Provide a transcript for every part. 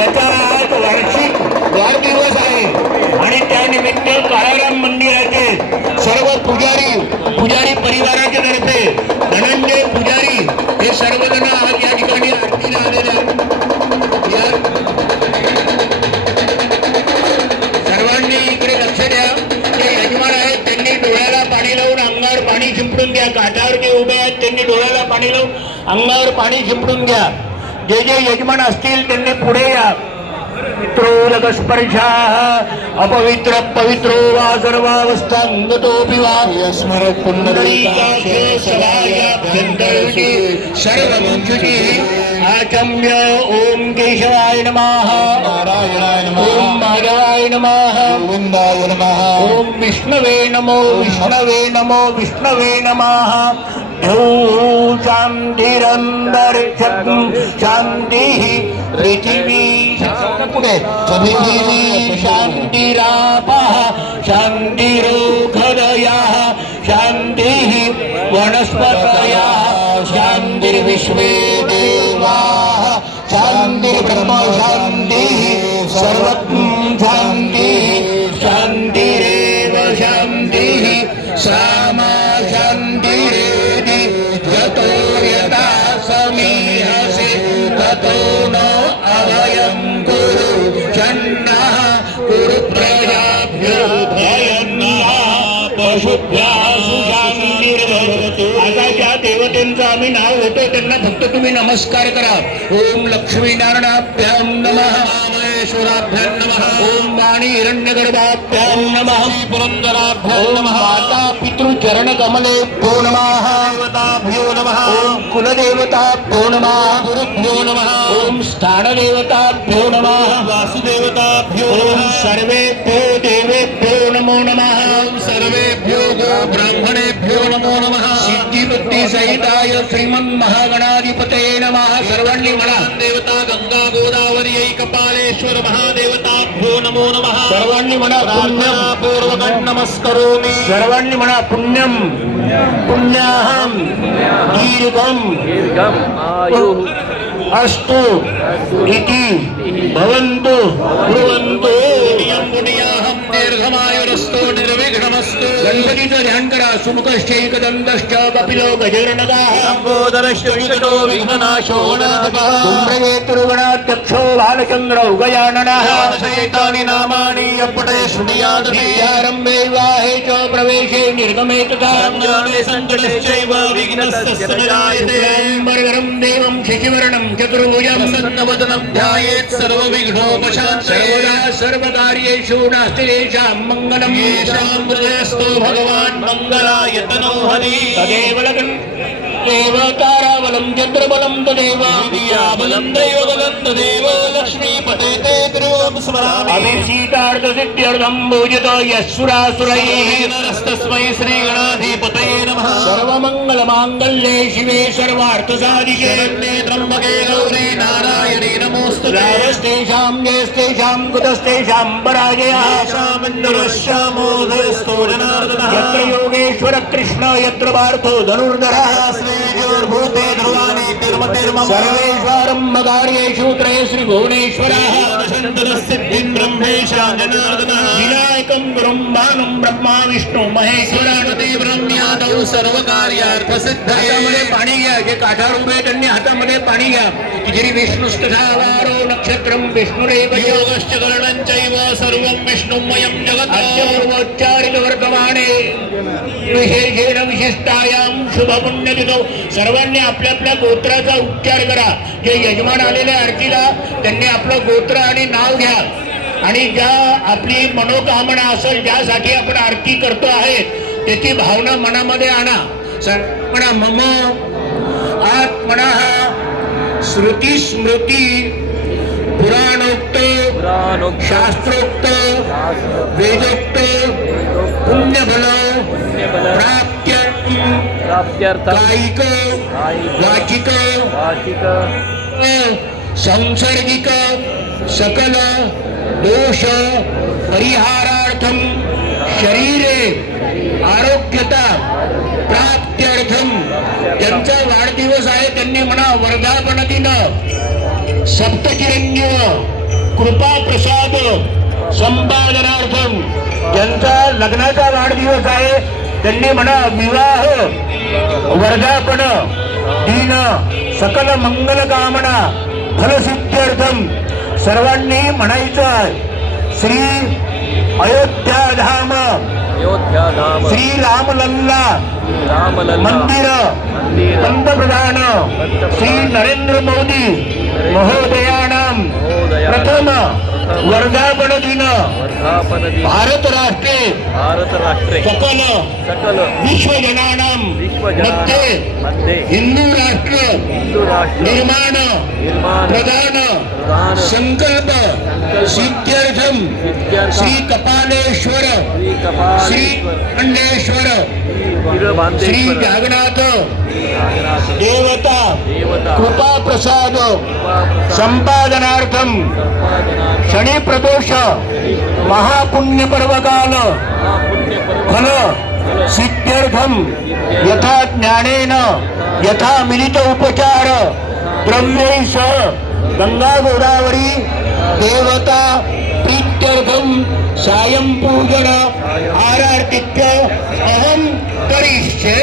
त्याचा आज वार्षिक वाढदिवस आहे. आणि त्यानिमित्त काळाराम मंदिराचे सर्व पुजारी पुजारी परिवाराचे नेते धनंजय पुजारी हे सर्वजण आज या ठिकाणी आरतीला आलेले आहेत. सर्वांनी इकडे लक्ष द्या. जे यजमान आहेत त्यांनी डोळ्याला पाणी लावून अंगावर पाणी शिंपडून घ्या. काठावर जे उभे आहेत त्यांनी डोळ्याला पाणी लावून अंगावर पाणी शिंपडून घ्या. जे जे यजमान असतील त्यांनी पुढे या पित्रोलकस्पर्शा अपवित्र पवित्रो वा सर्वावस्थांगतोऽपि वा यस्मरत् सर्वमुच्युतिः आचम्य ॐ केशवाय नमः नारायणाय ॐ नमः माधवाय नमः गोविन्दाय नमः ॐ विष्णवे नमो विष्णवे नमो विष्णवे नमः शान्तिरन्दर शान्तिः पृथिवी। पुढे पृथिवी शान्तिरापः शान्तिरोखदयः शान्तिः वनस्पतयः शान्तिर्विश्वे देवाः शान्तिर्ब्रह्म शान्तिः सर्वं शान्तिः पशुभ्यासु शान्तिर्भवतु आता ज्या देवतेंचं आम्ही नाव होतो त्यांना फक्त तुम्ही नमस्कार करा. ओम लक्ष्मीनारायणाभ्यां नमः. रामेश्वराभ्यां नमः. ओम वाणी हिरण्यगर्भाभ्यां नमः. पुरंदराभ्यां नमः. माता पितृचरण कमलेभ्यो नमः. देवताभ्यो नमः. ओम कुलदेवताभ्यो नमः. गुरुभ्यो नमः. ओम स्थानदेवताभ्यो नमः. वासुदेवताभ्यो ओम सर्वेभ्यो देवेभ्यो नमो नमः. నమో నమ సిద్ధివృత్తి సహితాయ శ్రీమన్ మహాగణాధిపతే నమ సర్వణి మన దేవత గంగా గోదావరి కపాలేశ్వర మహాదేవతాభ్యో నమో నమ సర్వాణ్ణి మన పుణ్యం పూర్వకం నమస్కరోమి సర్వాణ్ణి మన పుణ్యం పుణ్యాహం దీర్ఘం అస్తు ఇది భవంతు భవంతు దీర్ఘమాయురస్తో నిర్వే ब्रुवन्तु पुण्याहम दीर्घमायुरस्तु निर्विघ्नमस्तु गणपतीचं ध्यान करा सुमुखश्चैकदन्तश्च कपिलो गजर्णकाः लम्बोदरश्च विकटो विघ्ननाशो धूम्रयेतुर्गणाध्यक्षो बालचन्द्र गजाननः शैतानि नामानि यपटे शृणुयादपि विद्यारम्भे विवाहे च प्रवेशे निर्गमे तथा ज्ञाने सङ्कटश्चैव विघ्नस्तस्य न जायते वरदं देवं शशिवर्णं चतुर्भुजं सन्नवदनं ध्यायेत् सर्वविघ्नोपशान्ते सर्वदा सर्वकार्येषु नास्ति तेषां मङ्गलम् येषां నమస్తో భగవాన్ మంగళాయ తనో హరి తదేవలగన్ ఏవకారావలం చంద్రబలం తదేవాదియాబలం దైవబలం తదేవ లక్ష్మీపతే తే అభిషీతార్థసిద్ధ్యర్థంభూజితో యశ్వరాసురైస్తస్మై శ్రీగణాధిపతై నమ. సర్వమంగళమాంగళ్యే శివే సర్వార్థసాధికే. త్రంబకే గౌరీ నారాయణే నమోస్తు రాజస్తేషాం జయస్తేషాం కుతస్తేషాం పరాజయాశామోదయస్తో జనార్దన యత్ర యోగేశ్వర కృష్ణ యత్ర పార్థో ధనుర్ధర. శ్రీజోర్భూతే ధ్రువాణి తిరుమతిర్మ సర్వేశ్వరం మగార్యేషు త్రయశ్రీ భువనేశ్వర. सिद्धिं ब्रह्मेशा जनार्दनः विनायकं ब्रह्मानं ब्रह्मा विष्णु महेश्वरानं ब्रह्म्यादौ सर्वकार्यार्थसिद्धये। हातामध्ये पाणी घ्या जे काठावर उभे आहेत, त्यांनी हातामध्ये पाणी घ्या. श्री विष्णुस्तथावारो नक्षत्रं विष्णुरेव. योगश्च करणञ्चैव सर्वं विष्णुमयं जगत्। अद्यपूर्वोच्चारित वर्तमाने विशेषेण विशिष्टायां शुभ पुण्यतिथौ सर्वांनी आपल्या आपल्या गोत्राचा उच्चार करा। जे यजमान आलेले आरतीला त्यांनी आपलं गोत्र आणि नाव घ्या। आणि ज्या आपली मनोकामना असेल ज्यासाठी आपण आरती करतो आहे त्याची भावना मनामध्ये आणा। सर म्हणा मम आत्मना श्रुती स्मृती पुराणोक्त शास्त्रोक्त वेदोक्त पुण्यफल प्राप्त्य प्राप्त्यर्थं वाचिक वाचिक संसर्गिक सकल दोष परिहारार्थम शरीरे आरोग्यता प्राप्त्यर्थम त्यांचा वाढदिवस आहे त्यांनी म्हणा वर्धापन दिन सप्तचिरंजीव कृपा प्रसाद संपादनार्थम त्यांचा लग्नाचा वाढदिवस आहे त्यांनी म्हणा विवाह वर्धापन दिन सकल मंगल कामना फलसिद्ध्यर्थम सर्वांनी म्हणायचं श्री श्री अयोध्याधाम శ్రీరాములల్లా. మందిర. పంతప్రధాన. శ్రీ నరేంద్ర మోదీ మహోదయాణం ప్రథమ वर्धापन दिन वर्धापन दिन भारत राष्ट्रे भारत राष्ट्रे सकल। विश्वजनानां विश्वजनानां मध्ये। हिंदू राष्ट्र निर्माण। निर्माण। प्रधान। संकल्प। सिद्ध्यर्थम। श्री कपालेश्वर श्री कपालेश्वर श्री जागनाथ देवता। कृपा प्रसाद संपादनार्थम। शनी प्रदोष महापुण्य पर्वकाल महापुण्यपर्व फल सिद्ध्यर्थम यथा ज्ञानेन, यथा मिलित उपचार। सह गंगा गोदावरी देवता प्रीत्यर्थम सायं पूजन आरार्तिक्य अहम करिष्ये।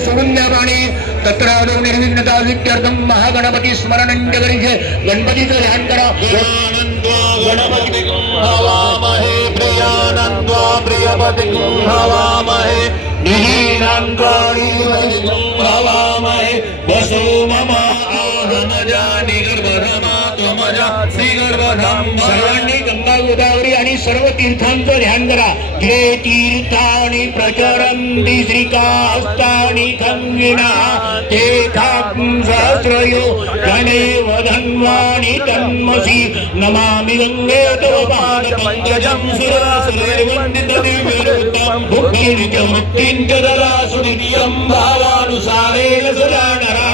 पाणी तत्र निर्विघ्नता महागणपती स्मरणं ध्यान करा। गणपति हवामहे प्रियानन्द्वा प्रियपति हवामहे हवामहे वसो मम आहमजा निगर्भधमा त्वमजा गंगा गोदावरी आणि सर्व तीर्थांचं ध्यान करा जे तीर्थानि प्रचरन्ति श्रीकास्तानि खङ्गिणा ते सहस्रयो गणेव धन्वानि तन्मसि. नमामि गङ्गे तव पादपङ्कजं सुरासुरैर्वन्दितदिव्यरूपं. भुक्तिं च मुक्तिं च भावानुसारेण नराणां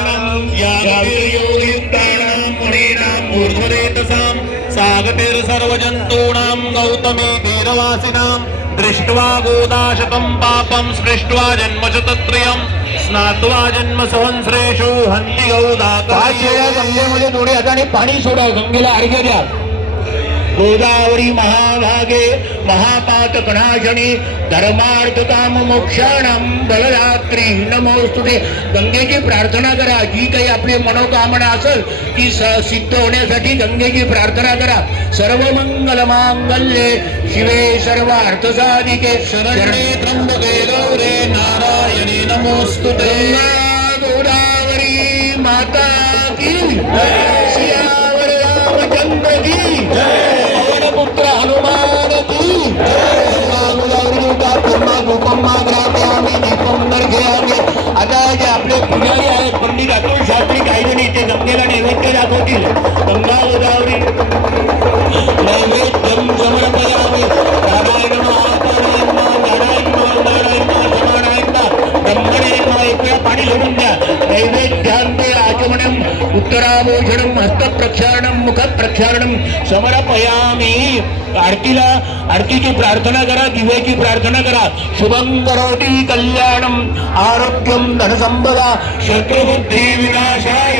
सागतिर्सर्वजन्तूणां गौतमी तीरवासिनां दृष्ट्वा गोदाशतं पापं स्पृष्ट्वा जन्मशतत्रयं स्नात्वा जन्मसहस्रेषु हन्ति गौदा वेळा गौदाता गंगेमध्ये दोन्ही हाताने पाणी सोडा गंगेला अर्घ्य द्या गोदावरी महाभागे महापातकणाशनी धर्मार्थ काम मोक्षाणम बलदात्री नमोस्तुते गंगेची प्रार्थना करा जी काही आपली मनोकामना असेल ती सिद्ध होण्यासाठी गंगेची प्रार्थना करा। सर्व मंगल मांगल्ये शिवे सर्व अर्थसाधिके शरण्ये त्र्यंबके गौरे नारायणी नमोस्तुते गोदावरी माता की। सियावर रामचंद्र की। ultra प्रार्थना करा शुभं करोति कल्याणम आरोग्यम धनसंपदा शत्रुबुद्धी विनाशाय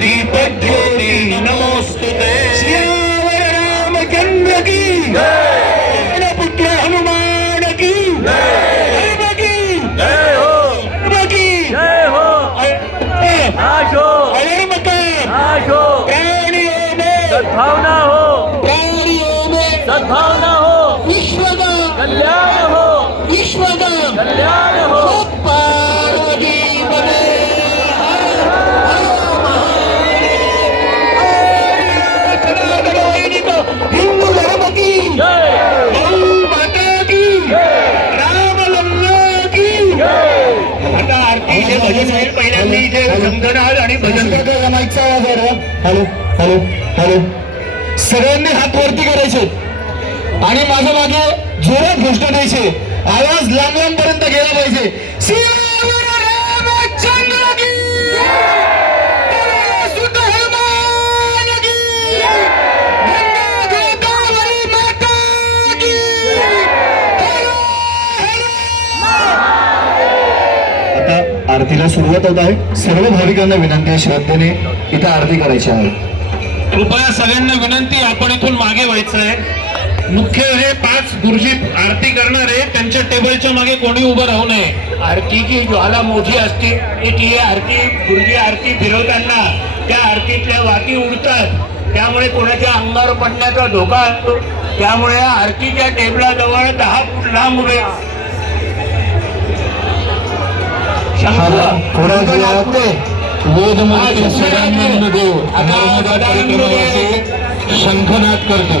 दीपज्योती। नमोस्तुते श्रीराम रामचंद्र की पुत्र भजन जमायचा हॅलो हॅलो हॅलो. सगळ्यांनी हात वरती करायचे. आणि माझ्या मागे जोरात घोषणा द्यायचे. आवाज लांब लांब पर्यंत गेला पाहिजे. आरतीला सुरुवात होत आहे. सर्व भाविकांना विनंती आहे श्रद्धेने इथं आरती करायची आहे. कृपया सगळ्यांना विनंती आपण इथून मागे व्हायचं आहे मुख्य हे पाच गुरुजी आरती करणारे त्यांच्या टेबलच्या मागे कोणी उभं राहू नये. आरतीची ज्वाला मोठी असते की ती आरती गुरुजी आरती फिरवताना त्या आरतीतल्या वाती उडतात. त्यामुळे कोणाच्या अंगावर पडण्याचा धोका असतो. त्यामुळे आरतीच्या टेबलाजवळ दहा फूट लांब उभे वेदमंत्र सदानंद देव आता नर्मदा परिक्रमाचे शंखनाद करतो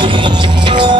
ちょっと。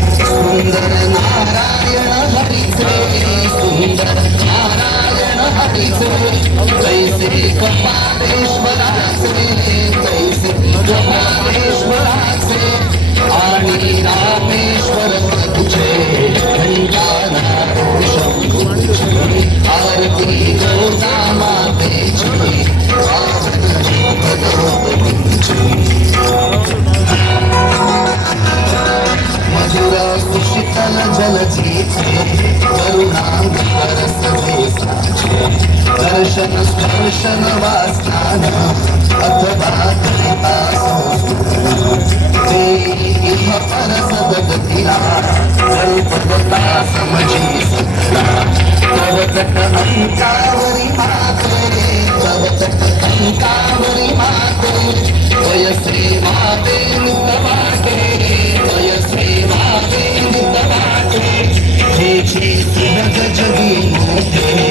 సుందర నారాయణ హరి సుందర నారాయణ హరి జై శ్రీ కపాలేశ్వర दर्शनवास्थानम् अथवा परसदगतिना कल्पगता समझी सुतना तव तट अङ्कावरि मातरे तव तट अङ्कावरि मातरे त्वय श्रीमाते नृतवाटे त्वय श्रीमाते नृतवाटे हे श्री सुनग जगी मोटे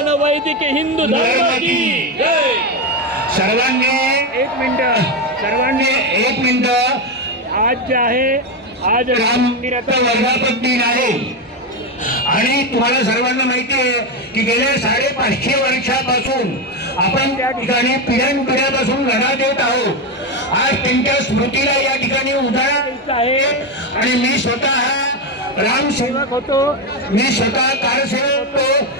सनातन वैदिक हिंदू धर्माची सर्वांनी एक मिनिट सर्वांनी एक मिनिट। आज जे आहे आज वर्धापन दिन आहे आणि तुम्हाला सर्वांना माहिती आहे की गेल्या साडेपाचशे वर्षापासून आपण त्या ठिकाणी पिढ्यान पिढ्यापासून लढा देत आहोत. आज त्यांच्या स्मृतीला या ठिकाणी उदाहरण द्यायचं आहे. आणि मी स्वतः रामसेवक होतो. मी स्वतः कारसेवक होतो.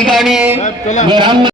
ठिकाणी